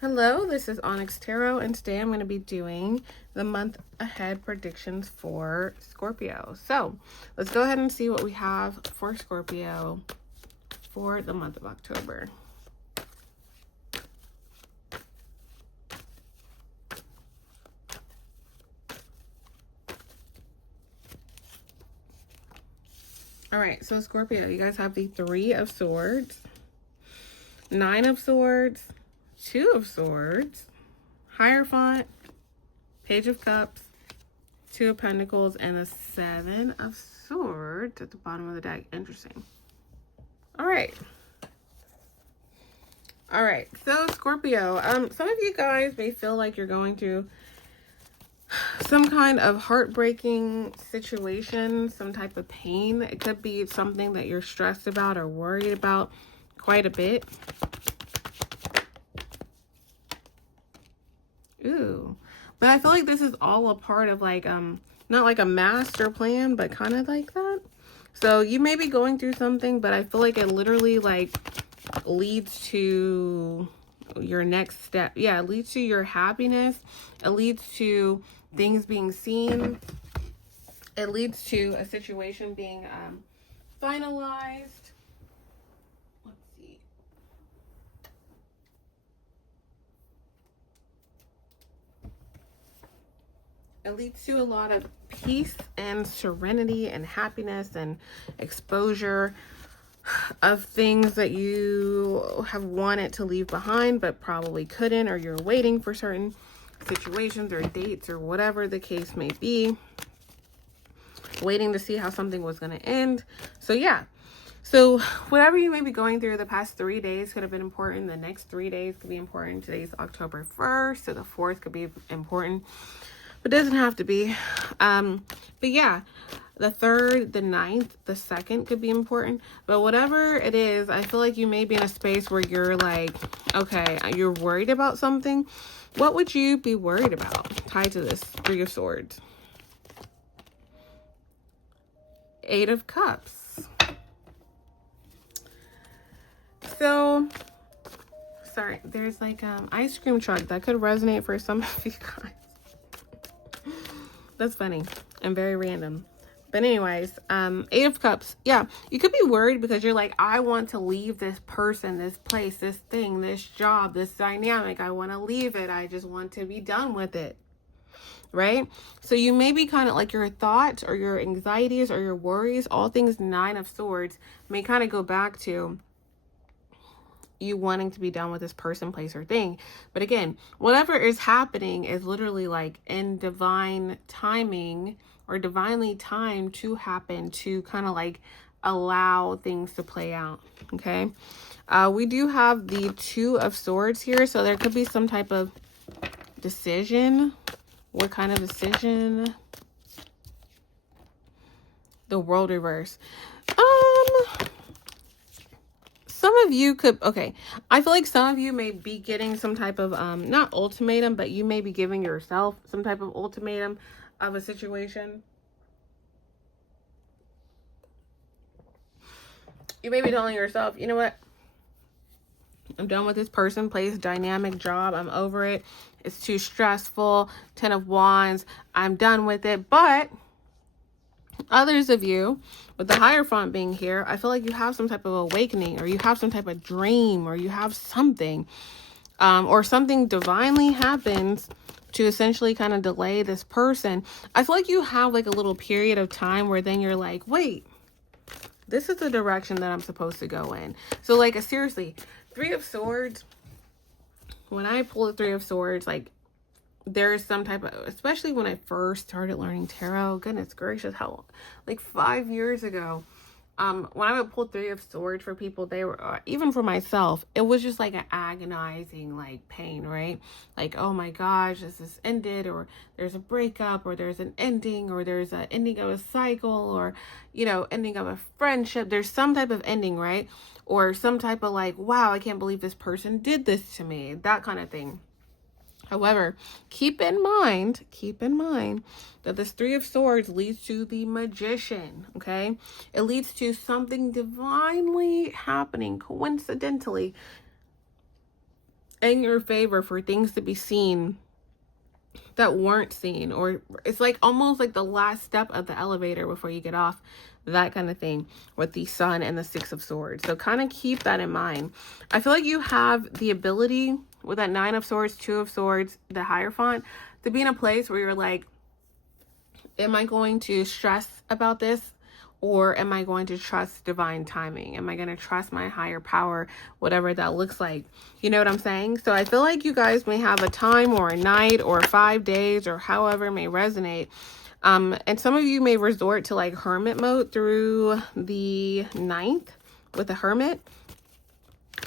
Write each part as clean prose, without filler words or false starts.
Hello, this is Onyx Tarot, and today I'm going to be doing the month ahead predictions for Scorpio. So let's go ahead and see what we have for Scorpio for the month of October. All right, so Scorpio, you guys have the Three of Swords, Nine of Swords, Two of Swords, Hierophant, Page of Cups, Two of Pentacles, and the Seven of Swords at the bottom of the deck. Interesting. All right. So Scorpio, some of you guys may feel like you're going through some kind of heartbreaking situation, some type of pain. It could be something that you're stressed about or worried about quite a bit. Ooh. But I feel like this is all a part of like, not like a master plan, but kind of like that. So you may be going through something, but I feel like it literally like leads to your next step. Yeah, it leads to your happiness. It leads to things being seen. It leads to a situation being finalized. Let's see. It leads to a lot of peace and serenity and happiness and exposure of things that you have wanted to leave behind but probably couldn't, or you're waiting for certain situations or dates or whatever the case may be, waiting to see how something was going to end. So yeah, so whatever you may be going through, the past 3 days could have been important. The next 3 days could be important. Today's October 1st, so the 4th could be important, but doesn't have to be. But yeah, the 3rd, the 9th, the 2nd could be important. But whatever it is, I feel like you may be in a space where you're like, okay, you're worried about something. What would you be worried about tied to this Three of Swords? Eight of Cups. So, sorry, there's like ice cream truck that could resonate for some of you guys. That's funny and very random. But anyways, Eight of Cups. Yeah, you could be worried because you're like, I want to leave this person, this place, this thing, this job, this dynamic. I want to leave it. I just want to be done with it. Right? So you may be kind of like your thoughts or your anxieties or your worries, all things Nine of Swords, may kind of go back to you wanting to be done with this person, place, or thing. But again, whatever is happening is literally like in divine timing or divinely timed to happen, to kind of like allow things to play out. Okay. We do have the Two of Swords here. So there could be some type of decision. What kind of decision? The World reverse. Some of you could, okay, I feel like some of you may be getting some type of, not ultimatum, but you may be giving yourself some type of ultimatum of a situation. You may be telling yourself, you know what? I'm done with this person, place, dynamic, job. I'm over it. It's too stressful. 10 of Wands. I'm done with it. But others of you, with the Hierophant being here, I feel like you have some type of awakening, or you have some type of dream, or you have something, or something divinely happens to essentially kind of delay this person. I feel like you have like a little period of time where then you're like, wait, this is the direction that I'm supposed to go in. So like, seriously, Three of Swords, when I pull the Three of Swords, like there's some type of, especially when I first started learning tarot, goodness gracious, how, like 5 years ago, when I would pull Three of Swords for people, they were, even for myself, it was just like an agonizing like pain, right? Like, oh my gosh, this is ended, or there's a breakup, or there's an ending, or there's an ending of a cycle, or, you know, ending of a friendship. There's some type of ending, right? Or some type of like, wow, I can't believe this person did this to me, that kind of thing. However, keep in mind that this Three of Swords leads to the Magician, okay? It leads to something divinely happening, coincidentally, in your favor for things to be seen that weren't seen, or it's like almost like the last step of the elevator before you get off, that kind of thing, with the Sun and the Six of Swords. So kind of keep that in mind. I feel like you have the ability with that Nine of Swords, Two of Swords, the Hierophant, to be in a place where you're like, am I going to stress about this, or am I going to trust divine timing? Am I going to trust my higher power, whatever that looks like? You know what I'm saying? So I feel like you guys may have a time or a night or 5 days or however may resonate. And some of you may resort to like hermit mode through the 9th with the Hermit.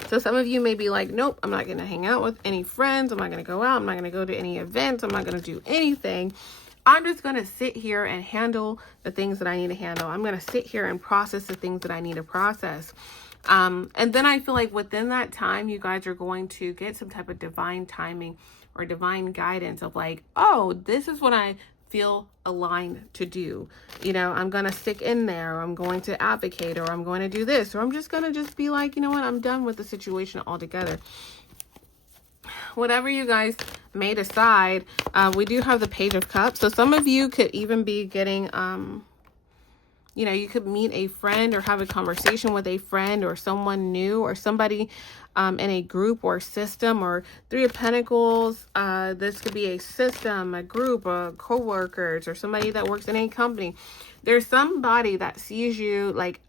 So some of you may be like, nope, I'm not going to hang out with any friends. I'm not going to go out. I'm not going to go to any events. I'm not going to do anything. I'm just going to sit here and handle the things that I need to handle. I'm going to sit here and process the things that I need to process. And then I feel like within that time, you guys are going to get some type of divine timing or divine guidance of like, oh, this is what I feel aligned to do. You know, I'm going to stick in there, or I'm going to advocate, or I'm going to do this, or I'm just going to just be like, you know what, I'm done with the situation altogether. Whatever you guys may decide, we do have the Page of Cups. So some of you could even be getting, you know, you could meet a friend or have a conversation with a friend or someone new or somebody in a group or system, or Three of Pentacles. This could be a system, a group, co-workers, or somebody that works in a company. There's somebody that sees you like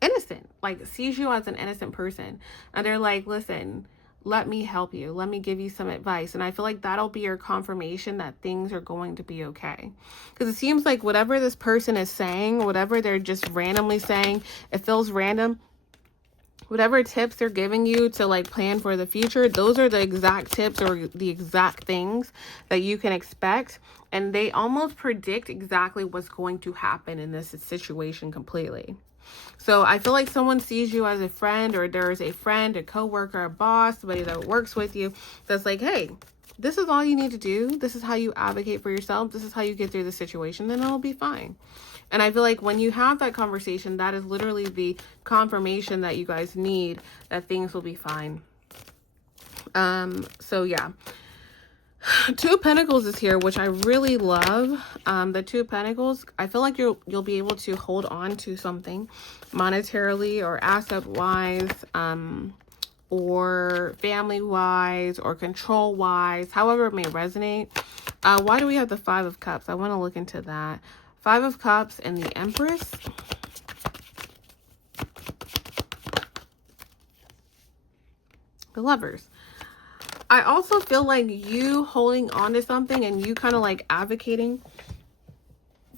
innocent, like sees you as an innocent person. And they're like, listen, let me help you. Let me give you some advice. And I feel like that'll be your confirmation that things are going to be okay. Because it seems like whatever this person is saying, whatever they're just randomly saying, it feels random. Whatever tips they're giving you to like plan for the future, those are the exact tips or the exact things that you can expect. And they almost predict exactly what's going to happen in this situation completely. So I feel like someone sees you as a friend, or there's a friend, a coworker, a boss, somebody that works with you that's like, hey, this is all you need to do. This is how you advocate for yourself. This is how you get through the situation. Then it'll be fine. And I feel like when you have that conversation, that is literally the confirmation that you guys need that things will be fine. So yeah. Two of Pentacles is here, which I really love. The Two of Pentacles, I feel like you'll be able to hold on to something monetarily or asset wise, or family wise, or control wise, however it may resonate. Why do we have the Five of Cups? I want to look into that. Five of Cups and the Empress. The Lovers. I also feel like you holding on to something and you kind of like advocating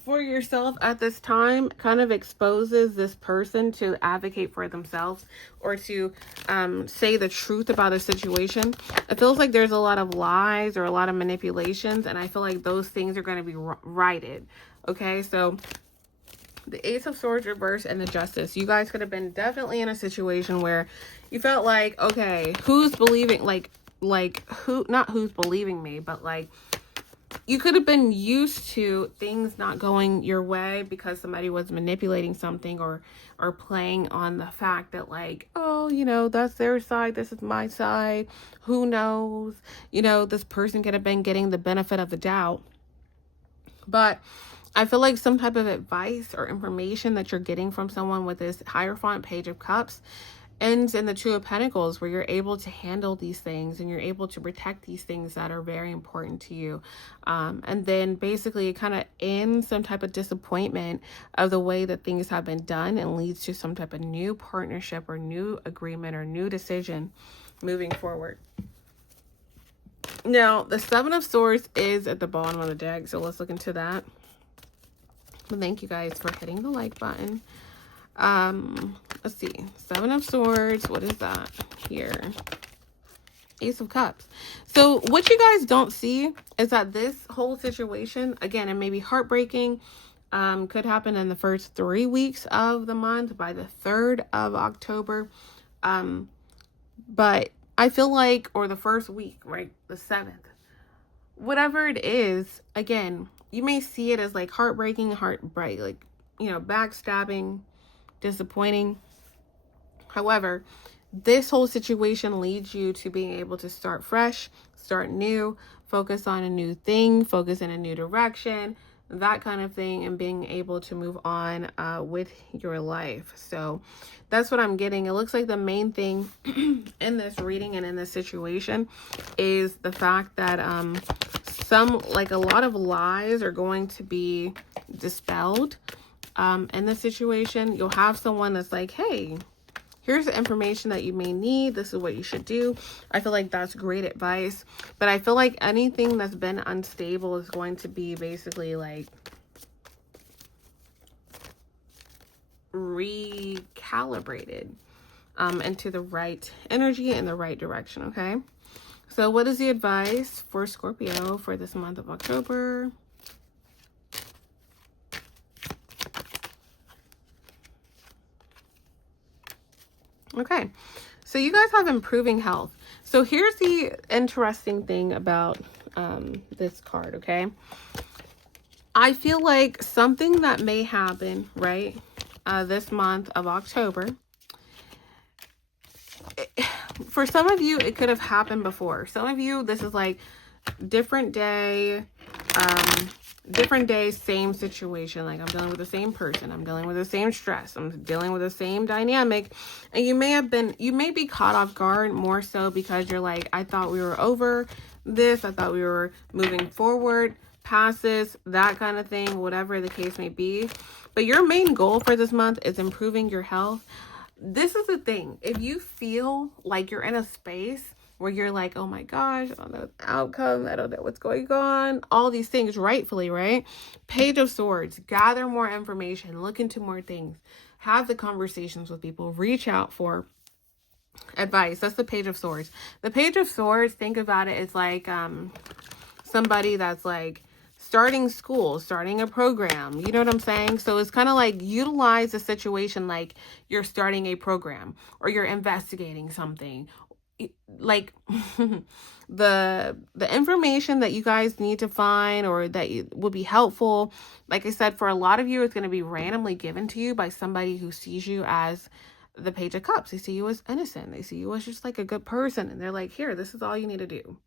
for yourself at this time kind of exposes this person to advocate for themselves, or to say the truth about a situation. It feels like there's a lot of lies or a lot of manipulations, and I feel like those things are going to be righted. Okay, so the Ace of Swords reverse and the Justice. You guys could have been definitely in a situation where you felt like, okay, who's believing, like who, not who's believing me, but like you could have been used to things not going your way because somebody was manipulating something, or playing on the fact that like, oh, you know, that's their side, this is my side, who knows, you know, this person could have been getting the benefit of the doubt. But I feel like some type of advice or information that you're getting from someone with this Hierophant, Page of Cups, ends in the Two of Pentacles, where you're able to handle these things and you're able to protect these things that are very important to you. And then basically it kind of ends some type of disappointment of the way that things have been done, and leads to some type of new partnership or new agreement or new decision moving forward. Now, the Seven of Swords is at the bottom of the deck, so let's look into that. But thank you guys for hitting the like button. Let's see. Seven of Swords. What is that here? Ace of Cups. So what you guys don't see is that this whole situation, again, it may be heartbreaking, could happen in the first 3 weeks of the month, by the 3rd of October. But I feel like, or the first week, right? The 7th. Whatever it is, again, you may see it as like heartbreaking, heartbreak, like, you know, backstabbing, disappointing. However, this whole situation leads you to being able to start fresh, start new, focus on a new thing, focus in a new direction, that kind of thing, and being able to move on with your life. So that's what I'm getting. It looks like the main thing in this reading and in this situation is the fact that a lot of lies are going to be dispelled in this situation. You'll have someone that's like, hey, here's the information that you may need. This is what you should do. I feel like that's great advice. But I feel like anything that's been unstable is going to be basically like recalibrated into the right energy and the right direction, okay? So what is the advice for Scorpio for this month of October? Okay, so you guys have improving health. So here's the interesting thing about this card, okay? I feel like something that may happen, right, this month of October, for some of you, it could have happened before. Some of you, this is like different day, same situation. Like I'm dealing with the same person. I'm dealing with the same stress. I'm dealing with the same dynamic. And you may be caught off guard more so because you're like, I thought we were over this. I thought we were moving forward past this, that kind of thing, whatever the case may be. But your main goal for this month is improving your health. This is the thing. If you feel like you're in a space where you're like, oh my gosh, I don't know the outcome, I don't know what's going on, all these things, rightfully, right? Page of Swords, gather more information, look into more things, have the conversations with people, reach out for advice. That's the Page of Swords. The Page of Swords, think about it, it's like somebody that's like starting school, starting a program, you know what I'm saying? So it's kind of like utilize the situation like you're starting a program or you're investigating something. Like the information that you guys need to find or that will be helpful, like I said, for a lot of you, it's going to be randomly given to you by somebody who sees you as the Page of Cups. They see you as innocent. They see you as just like a good person. And they're like, here, this is all you need to do.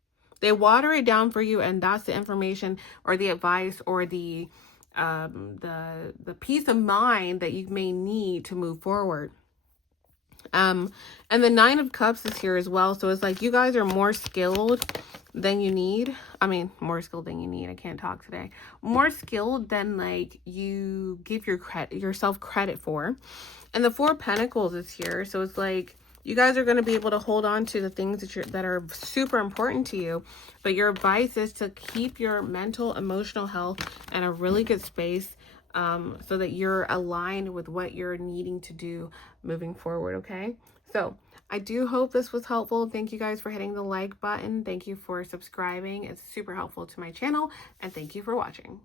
They water it down for you, and that's the information or the advice or the peace of mind that you may need to move forward. And the Nine of Cups is here as well. So it's like you guys are more skilled than you need. I mean, more skilled than you need. I can't talk today. More skilled than like you give yourself credit for. And the Four of Pentacles is here. So it's like you guys are going to be able to hold on to the things that are super important to you. But your advice is to keep your mental, emotional health in a really good space so that you're aligned with what you're needing to do moving forward, okay? So I do hope this was helpful. Thank you guys for hitting the like button. Thank you for subscribing. It's super helpful to my channel. And thank you for watching.